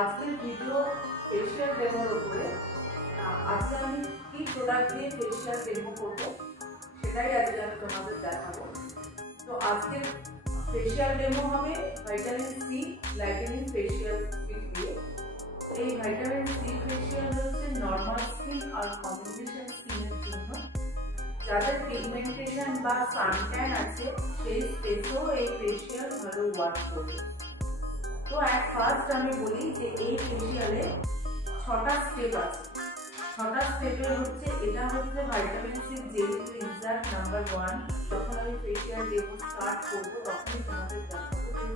আজকের video facial ডেমোর উপরে। আজকে আমি কি প্রোডাক্ট দিয়ে ফেশিয়াল ডেমো করব সেটাই আজকে আমি তোমাদের দেখাবো। তো আজকের ফেশিয়াল ডেমো হবে vitamin C lightening facial kit দিয়ে। এই ভাইটামিন সি ফেশিয়াল হচ্ছে নর্মাল স্কিন আর কম্বিনেশন স্কিনের জন্য। যাদের পিগমেন্টেশন বা সানট্যান আছে সেই স্পেসেও এই ফেশিয়াল ভালো ওয়ার্ক করবে। তো অ্যাট ফার্স্ট আমি বলি যে এই ফেশিয়ালে 6টা স্টেপ আছে। 6টা স্টেপে হচ্ছে এটা হচ্ছে vitamin C gel cleanser number 1। যখন আমি ফেশিয়াল ডেমো স্টার্ট করব তখনই তোমাদের দেখাবো যে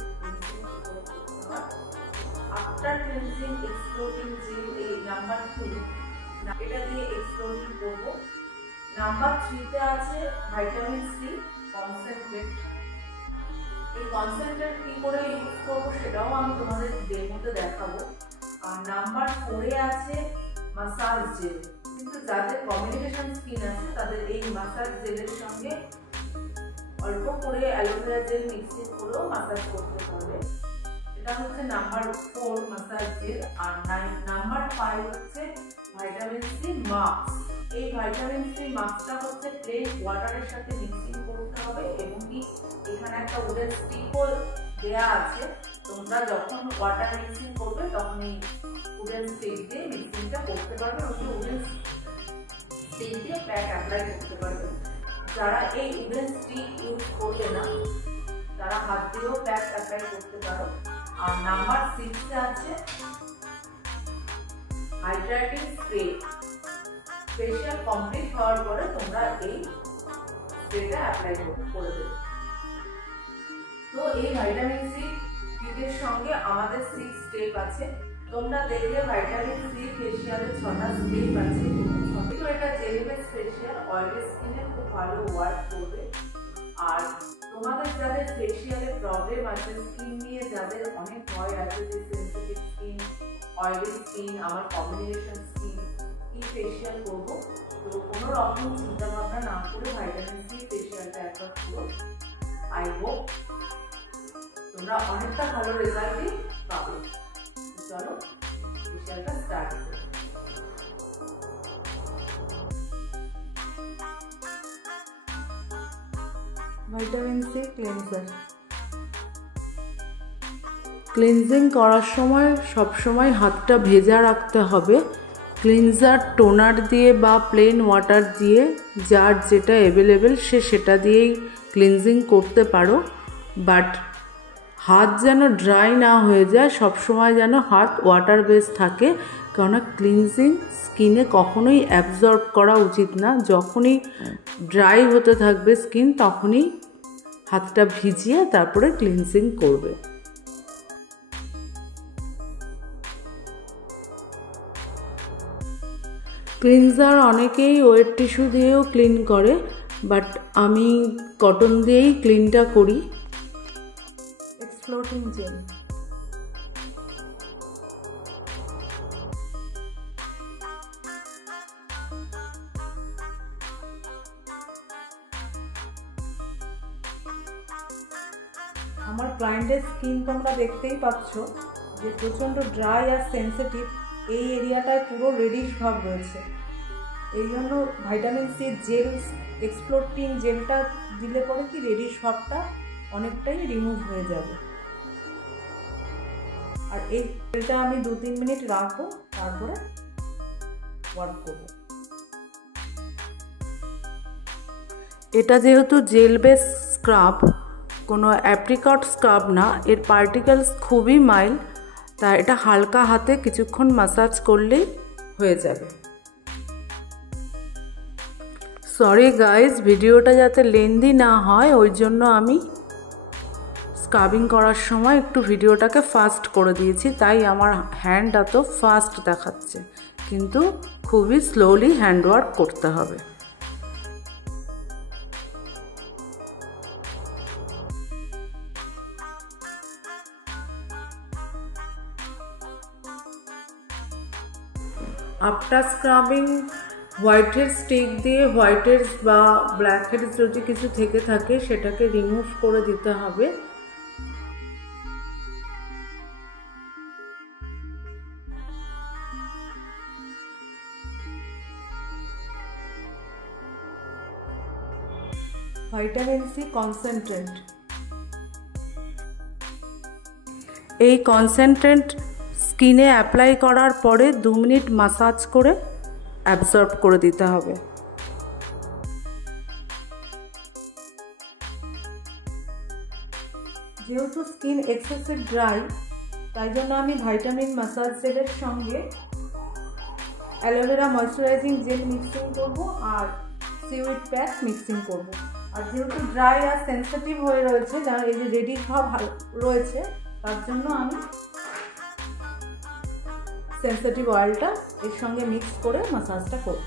আফটার ক্লিনজিং এক্সপ্লোডিং জেল এই নাম্বার 2 এটা দিয়ে এক্সপ্লোডিং করব। নাম্বার 3 তে আছে ভাইটামিন সি কনসেন্ট্রেট। এই কনসেন্ট্রেট কি করে ইউজ করব সেটাও আমি তোমাদের ডেমোতে দেখাবো। আর নাম্বার 4 এ আছে মাসাজ জেল। কিন্তু যাদের কম্বিনেশন স্কিন আছে তাদের এই মাসাজ জেলের সঙ্গে অল্প করে অ্যালোভেরা জেল মিক্সিং করেও মাসাজ করতে পারবে। এটা হচ্ছে নাম্বার 4 মাসাজ জেল। আর নাম্বার 5 হচ্ছে ভাইটামিন সি মাস্ক। এই ভাইটামিন সি মাস্কটা হচ্ছে প্লেন ওয়াটারের সাথে মিক্সিং করতে হবে এবং কি এখানে একটা উডেন স্টিকও দেয়া আছে। তোমরা যখন ওয়াটার মিক্সিং করবে তখন এই উডেন স্টিক দিয়ে মিক্সিংটা করতে পারবে। ওই উডেন স্টিক দিয়ে প্যাক অ্যাপ্লাই করতে পারবে। যারা এই উডেন স্টিক ইউজ করবে না তারা হাত দিয়েও প্যাক অ্যাপ্লাই করতে পারো। আর নাম্বার 6 এ আছে হাইড্রেটিং স্প্রে। ফেশিয়াল কমপ্লিট হওয়ার পরে তোমরা এই স্প্রেটা অ্যাপ্লাই করে দেবে। তো এই ভাইটামিন সি কিটের সঙ্গে আমাদের 6 স্টেপ আছে। তোমরা দেখলে ভাইটামিন সি ফেশিয়ালে 6টা স্টেপ আছে। তো এটা জেল বেস ফেশিয়াল, অয়েলি স্কিনে খুব ভালো ওয়ার্ক করবে। আর তোমাদের যাদের ফেশিয়ালে প্রবলেম আছে, স্কিন নিয়ে যাদের অনেক ভয় আছে যে সেনসিটিভ স্কিন, অয়েলি স্কিন, আমার কম্বিনেশন স্কিন, কি ফেশিয়াল করব, তো কোনো রকম চিন্তা ভাবনা না করে ভাইটামিন সি ফেশিয়ালটা একবার করো। আই হোপ তোমরা অনেকটা ভালো রেজাল্টই পাবে। চলো ফেশিয়ালটা স্টার্ট করি। Vitamin C cleanser. ক্লিনজিং করার সময় সবসময় হাতটা ভেজা রাখতে হবে। ক্লিনজার টোনার দিয়ে বা প্লেন ওয়াটার দিয়ে যার যেটা অ্যাভেলেবেল সে সেটা দিয়েই ক্লিনজিং করতে পারো। বাট হাত যেন ড্রাই না হয়ে যায়, সবসময় যেন হাত ওয়াটার বেস থাকে, কেননা ক্লিনজিং স্কিনে কখনোই অ্যাবজর্ব করা উচিত না। যখনই ড্রাই হতে থাকবে স্কিন তখনই হাতটা ভিজিয়ে তারপরে ক্লিনজিং করবে। ক্লিনজার অনেকেই ওয়েট টিস্যু দিয়েও ক্লিন করে, বাট আমি কটন দিয়েই ক্লিনটা করি। Exploding gel. আমার ক্লায়েন্টের স্কিন তোমরা দেখতেই পাচ্ছ যে প্রচণ্ড ড্রাই আর সেন্সিটিভ। এই এরিয়াটায় পুরো রেডিশ ভাব রয়েছে। এই জন্য ভাইটামিন সি জেল এক্সপ্লোডিং জেলটা দিলে পরে কি রেডিশ ভাবটা অনেকটাই রিমুভ হয়ে যাবে। আর এই জেলটা আমি 2-3 মিনিট রাখবো, তারপরে ওয়ার্ক করব। এটা যেহেতু জেল বেস স্ক্রাব, কোনো অ্যাপ্রিকট স্ক্রাব না, এর পার্টিকেলস খুবই মাইল্ড, তাই এটা হালকা হাতে কিছুক্ষণ মাসাজ করলেই হয়ে যাবে। সরি গাইজ, ভিডিওটা যাতে লেন্দি না হয় ওই জন্য আমি স্ক্রাবিং করার সময় একটু ভিডিওটাকে ফাস্ট করে দিয়েছি, তাই আমার হ্যান্ড এত ফাস্ট দেখাচ্ছে, কিন্তু খুবই স্লোলি হ্যান্ড ওয়ার্ক করতে হবে। After scrubbing white head stick দিয়ে হোয়াইট হেডস বা ব্ল্যাক হেডস যদি কিছু থেকে থাকে সেটাকে রিমুভ করে দিতে হবে। Vitamin C concentrate. এই কনসেন্ট্রেট স্কিনে অ্যাপ্লাই করার পরে 2 মিনিট মাসাজ করে অ্যাবজর্ব করে দিতে হবে। যেহেতু স্কিন এক্সেসিভ ড্রাই, তাই জন্য আমি ভাইটামিন মাসাজ জেলের সঙ্গে অ্যালোভেরা ময়শ্চারাইজিং জেল মিক্সিং করব আর সিউইড প্যাক মিক্সিং করব। আর যেহেতু ড্রাই আর সেন্সিটিভ হয়ে রয়েছে, যার এই যে রেডি ভাব রয়েছে, তার জন্য আমি সেন্সিটিভ অয়েলটা এর সঙ্গে মিক্স করে মাসাজটা করব।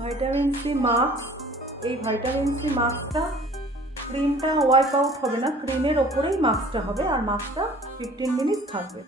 ভাইটামিন সি মাস্ক, এই ভাইটামিন সি মাস্কটা ক্রিমটা ওয়াইপ আউট হবে না, ক্রিমের ওপরেই মাস্কটা হবে আর মাস্কটা 15 মিনিট থাকবে।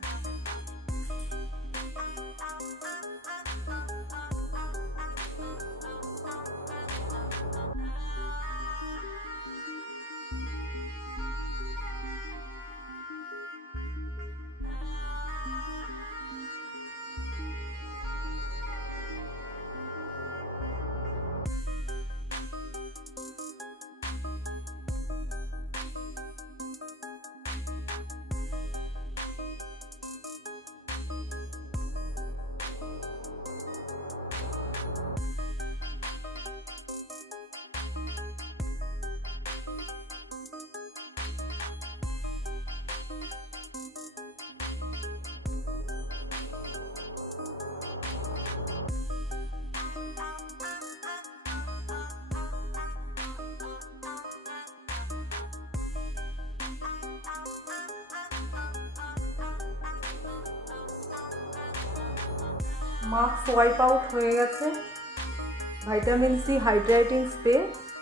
মাস্ক ওয়াইপ আউট হয়ে গেছে। ভাইটামিন সি হাইড্রেটিং স্প্রে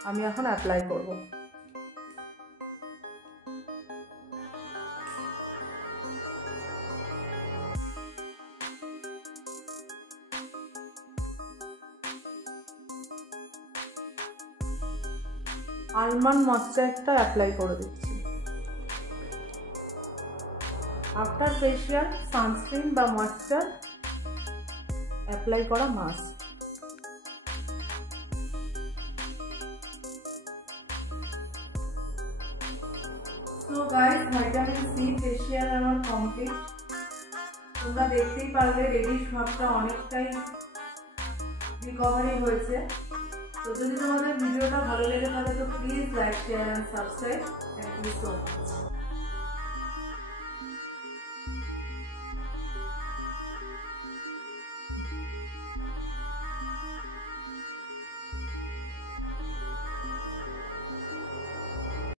আমি এখন অ্যাপ্লাই করব। আলমন্ড ময়েশ্চারটা অ্যাপ্লাই করে দিচ্ছি। আফটার ফেশিয়াল সানস্ক্রিন বা ময়েশ্চার অ্যাপ্লাই করা mask. So guys, vitamin C facial আমার কমপ্লিট। তোমরা দেখতেই পারলে রেডিশ ভাবটা অনেকটাই রিকভারি হয়েছে। তো যদি তোমাদের ভিডিওটা ভালো লেগে থাকে তো please like, share and subscribe. Thank you so much.